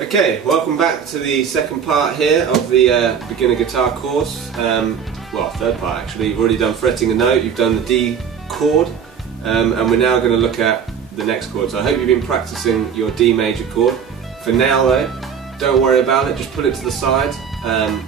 Okay, welcome back to the second part here of the beginner guitar course. Well, third part actually. You've already done fretting a note, you've done the D chord, and we're now going to look at the next chord. So I hope you've been practicing your D major chord. For now though, don't worry about it, just put it to the side, and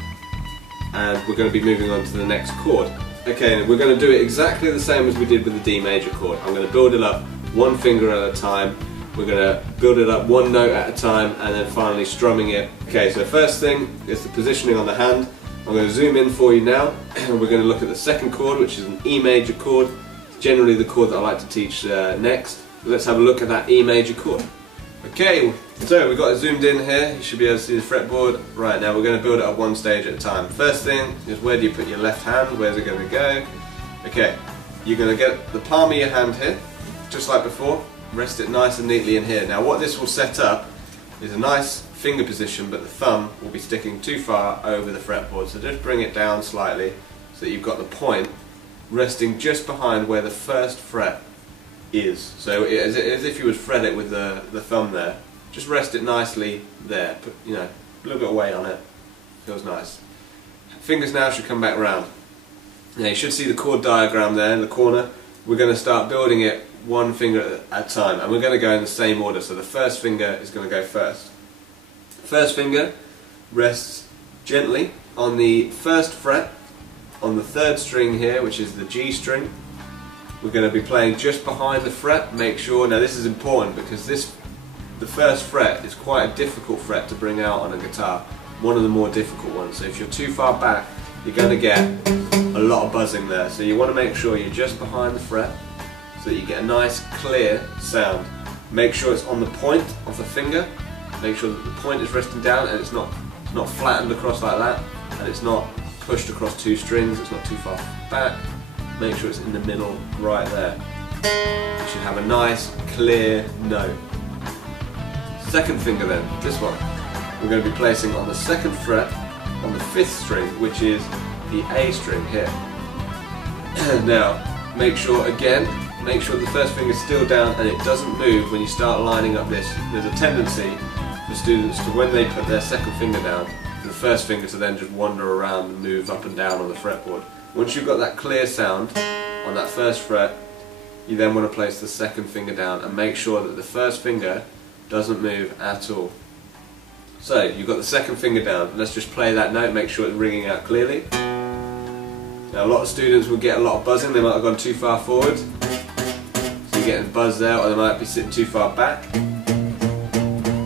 we're going to be moving on to the next chord. Okay, we're going to do it exactly the same as we did with the D major chord. I'm going to build it up one finger at a time. We're going to build it up one note at a time and then finally strumming it. Okay, so first thing is the positioning on the hand. I'm going to zoom in for you now and we're going to look at the second chord, which is an E major chord. It's generally the chord that I like to teach next. Let's have a look at that E major chord. Okay, so we've got it zoomed in here. You should be able to see the fretboard. Right, now we're going to build it up one stage at a time. First thing is, where do you put your left hand? Where's it going to go? Okay, you're going to get the palm of your hand here, just like before. Rest it nice and neatly in here. Now what this will set up is a nice finger position, but the thumb will be sticking too far over the fretboard. So just bring it down slightly so that you've got the point resting just behind where the first fret is. So as if you would fret it with the thumb there. Just rest it nicely there. Put, you know, a little bit of weight on it. Feels nice. Fingers now should come back round. Now you should see the chord diagram there in the corner. We're going to start building it one finger at a time, and we're going to go in the same order. So the first finger is going to go first. First finger rests gently on the first fret on the third string here, which is the G string. We're going to be playing just behind the fret. Make sure, now this is important because the first fret is quite a difficult fret to bring out on a guitar, one of the more difficult ones. So if you're too far back, you're going to get a lot of buzzing there. So you want to make sure you're just behind the fret, so that you get a nice clear sound. Make sure it's on the point of the finger. Make sure that the point is resting down and it's not flattened across like that, and it's not pushed across two strings, it's not too far back. Make sure it's in the middle right there. You should have a nice clear note. Second finger then, this one, we're going to be placing on the second fret on the fifth string, which is the A string here. Now make sure the first finger is still down and it doesn't move when you start lining up this. There's a tendency for students to, when they put their second finger down, the first finger to then just wander around and move up and down on the fretboard. Once you've got that clear sound on that first fret, you then want to place the second finger down and make sure that the first finger doesn't move at all. So you've got the second finger down. Let's just play that note, make sure it's ringing out clearly. Now a lot of students will get a lot of buzzing, they might have gone too far forward. So you're getting buzzed there, or they might be sitting too far back.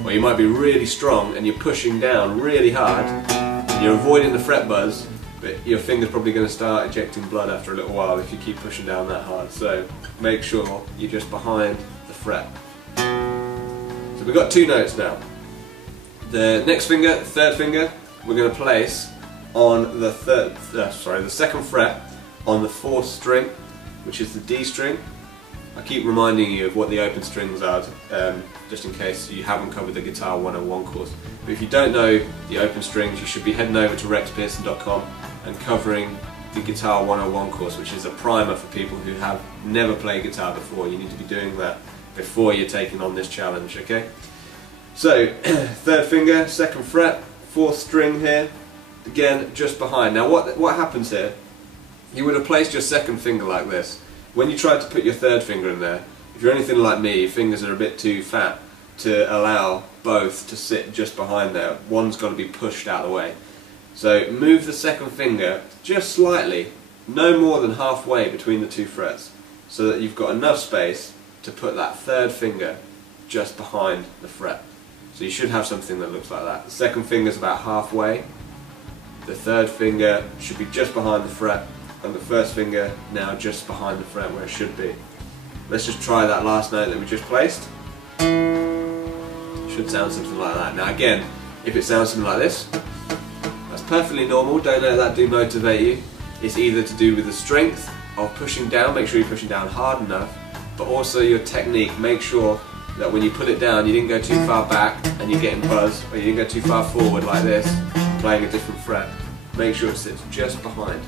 Or you might be really strong and you're pushing down really hard and you're avoiding the fret buzz, but your finger's probably going to start ejecting blood after a little while if you keep pushing down that hard. So make sure you're just behind the fret. So we've got two notes now. The next finger, third finger, we're going to place on the the second fret on the fourth string, which is the D string. I keep reminding you of what the open strings are, just in case you haven't covered the Guitar 101 course. But if you don't know the open strings, you should be heading over to rexpearson.com and covering the Guitar 101 course, which is a primer for people who have never played guitar before. You need to be doing that before you're taking on this challenge, okay? So, third finger, second fret, fourth string here, again just behind. Now what happens here, you would have placed your second finger like this. When you tried to put your third finger in there, if you're anything like me, your fingers are a bit too fat to allow both to sit just behind there. One's got to be pushed out of the way. So move the second finger just slightly, no more than halfway between the two frets, so that you've got enough space to put that third finger just behind the fret. So you should have something that looks like that. The second finger is about halfway, the third finger should be just behind the fret, and the first finger now just behind the fret where it should be. Let's just try that last note that we just placed. It should sound something like that. Now again, if it sounds something like this, that's perfectly normal, don't let that demotivate you. It's either to do with the strength of pushing down, make sure you're pushing down hard enough, but also your technique. Make sure that when you put it down, you didn't go too far back and you're getting buzzed, or you didn't go too far forward like this, playing a different fret. Make sure it sits just behind.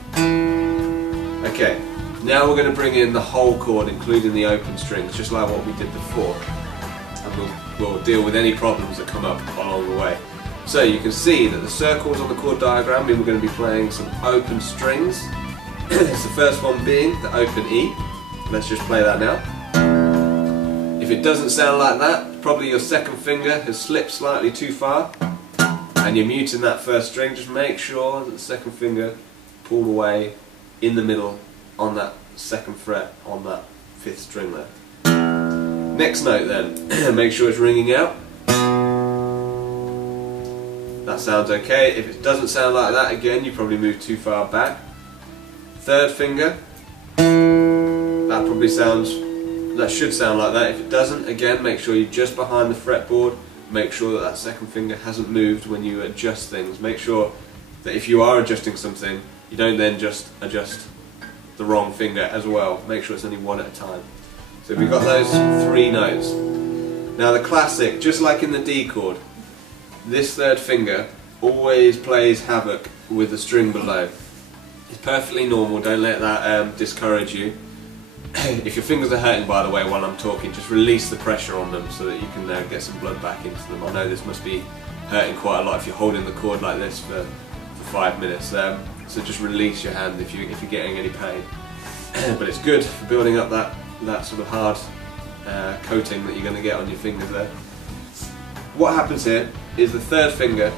Okay, Now we're going to bring in the whole chord, including the open strings, just like what we did before. And we'll deal with any problems that come up along the way. So you can see that the circles on the chord diagram mean we're going to be playing some open strings. It's the first one being the open E. Let's just play that now. If it doesn't sound like that, probably your second finger has slipped slightly too far and you're muting that first string. Just make sure that the second finger pulled away in the middle on that second fret on that fifth string there. Next note then, make sure it's ringing out. That sounds okay. If it doesn't sound like that, again, you probably moved too far back. Third finger, that should sound like that. If it doesn't, again, make sure you're just behind the fretboard. Make sure that that second finger hasn't moved when you adjust things. Make sure that if you are adjusting something, you don't then just adjust the wrong finger as well. Make sure it's only one at a time. So we've got those three notes. Now the classic, just like in the D chord, this third finger always plays havoc with the string below. It's perfectly normal, don't let that discourage you. If your fingers are hurting, by the way, while I'm talking, just release the pressure on them so that you can get some blood back into them. I know this must be hurting quite a lot if you're holding the chord like this for 5 minutes. So just release your hand if you're getting any pain. But it's good for building up that sort of hard coating that you're going to get on your fingers there. What happens here is the third finger,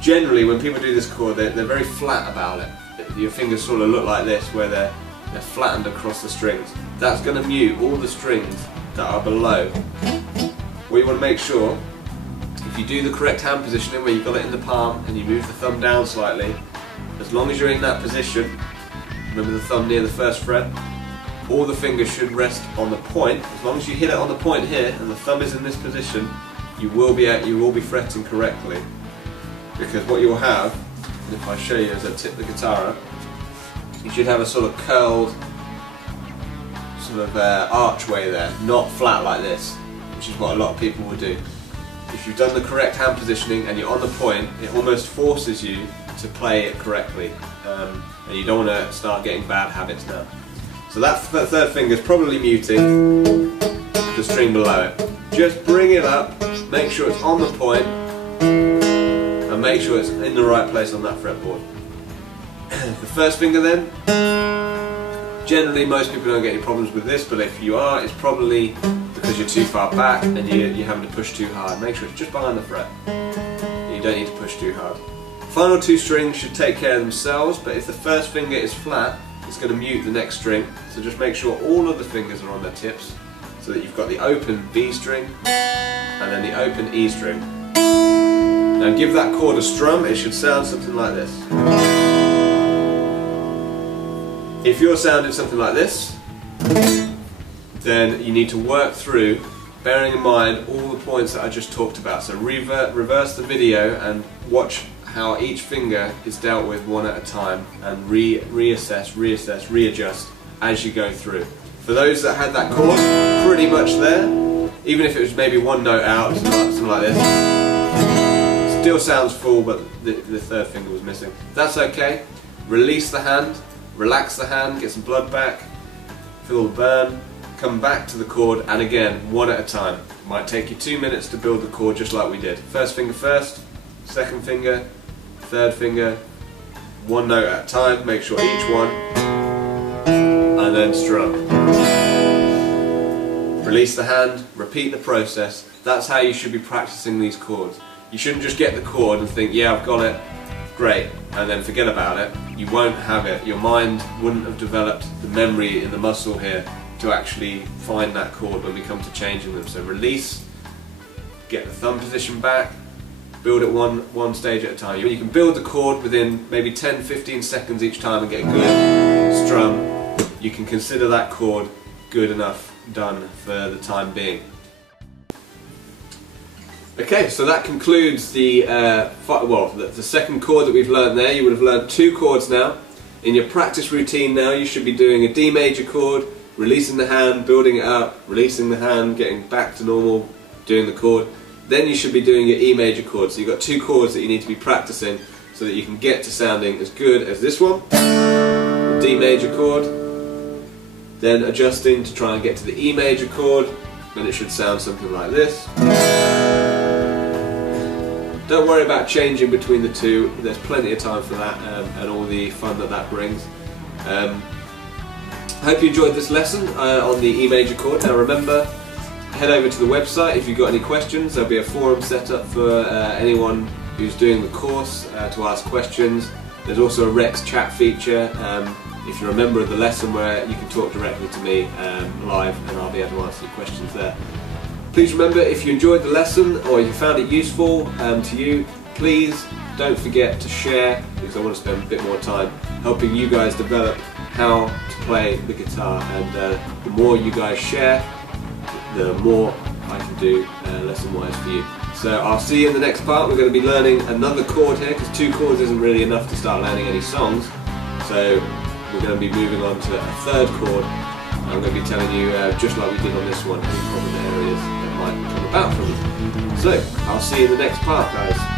generally when people do this chord, they're very flat about it. Your fingers sort of look like this, where they're flattened across the strings. That's going to mute all the strings that are below. What you want to make sure, if you do the correct hand positioning where you've got it in the palm and you move the thumb down slightly, as long as you're in that position, remember the thumb near the first fret, all the fingers should rest on the point. As long as you hit it on the point here and the thumb is in this position, you will be fretting correctly. Because what you'll have, and if I show you as I tip the guitar up, you should have a sort of curled sort of archway there, not flat like this, which is what a lot of people will do. If you've done the correct hand positioning and you're on the point, it almost forces you to play it correctly, and you don't want to start getting bad habits now. So that third finger is probably muting the string below it. Just bring it up, make sure it's on the point, and make sure it's in the right place on that fretboard. The first finger then, generally most people don't get any problems with this, but if you are, it's probably because you're too far back and you're having to push too hard. Make sure it's just behind the fret. You don't need to push too hard. Final two strings should take care of themselves, but if the first finger is flat, it's going to mute the next string. So just make sure all of the fingers are on their tips, so that you've got the open B string and then the open E string. Now give that chord a strum, it should sound something like this. If you're sounding something like this, then you need to work through, bearing in mind all the points that I just talked about. So reverse the video and watch how each finger is dealt with one at a time, and reassess, readjust as you go through. For those that had that chord pretty much there, even if it was maybe one note out, something like this, still sounds full, but the third finger was missing. That's okay. Release the hand, relax the hand, get some blood back, feel the burn, come back to the chord, and again, one at a time. It might take you 2 minutes to build the chord just like we did. First finger first, second finger, third finger, one note at a time, make sure each one, and then strum. Release the hand, repeat the process. That's how you should be practicing these chords. You shouldn't just get the chord and think, yeah, I've got it, great, and then forget about it. You won't have it. Your mind wouldn't have developed the memory in the muscle here to actually find that chord when we come to changing them. So release, get the thumb position back, build it one stage at a time. You can build the chord within maybe 10-15 seconds each time and get a good strum. You can consider that chord good enough done for the time being. Okay, so that concludes the second chord that we've learned there. You would have learned 2 chords now. In your practice routine now, you should be doing a D major chord, releasing the hand, building it up, releasing the hand, getting back to normal, doing the chord. Then you should be doing your E major chord. So you've got 2 chords that you need to be practicing so that you can get to sounding as good as this one, the D major chord, then adjusting to try and get to the E major chord, then it should sound something like this. Don't worry about changing between the two, there's plenty of time for that and all the fun that brings. Hope you enjoyed this lesson on the E major chord. Now remember, head over to the website if you've got any questions. There'll be a forum set up for anyone who's doing the course to ask questions. There's also a Rex chat feature if you're a member of the lesson where you can talk directly to me live and I'll be able to answer your questions there. Please remember, if you enjoyed the lesson or you found it useful to you, please don't forget to share, because I want to spend a bit more time helping you guys develop how to play the guitar, and the more you guys share, the more I can do lesson-wise for you. So I'll see you in the next part. We're going to be learning another chord here, because 2 chords isn't really enough to start learning any songs. So we're going to be moving on to a 3rd chord. I'm going to be telling you, just like we did on this one, any problem areas that might come about from it. So, I'll see you in the next part, guys.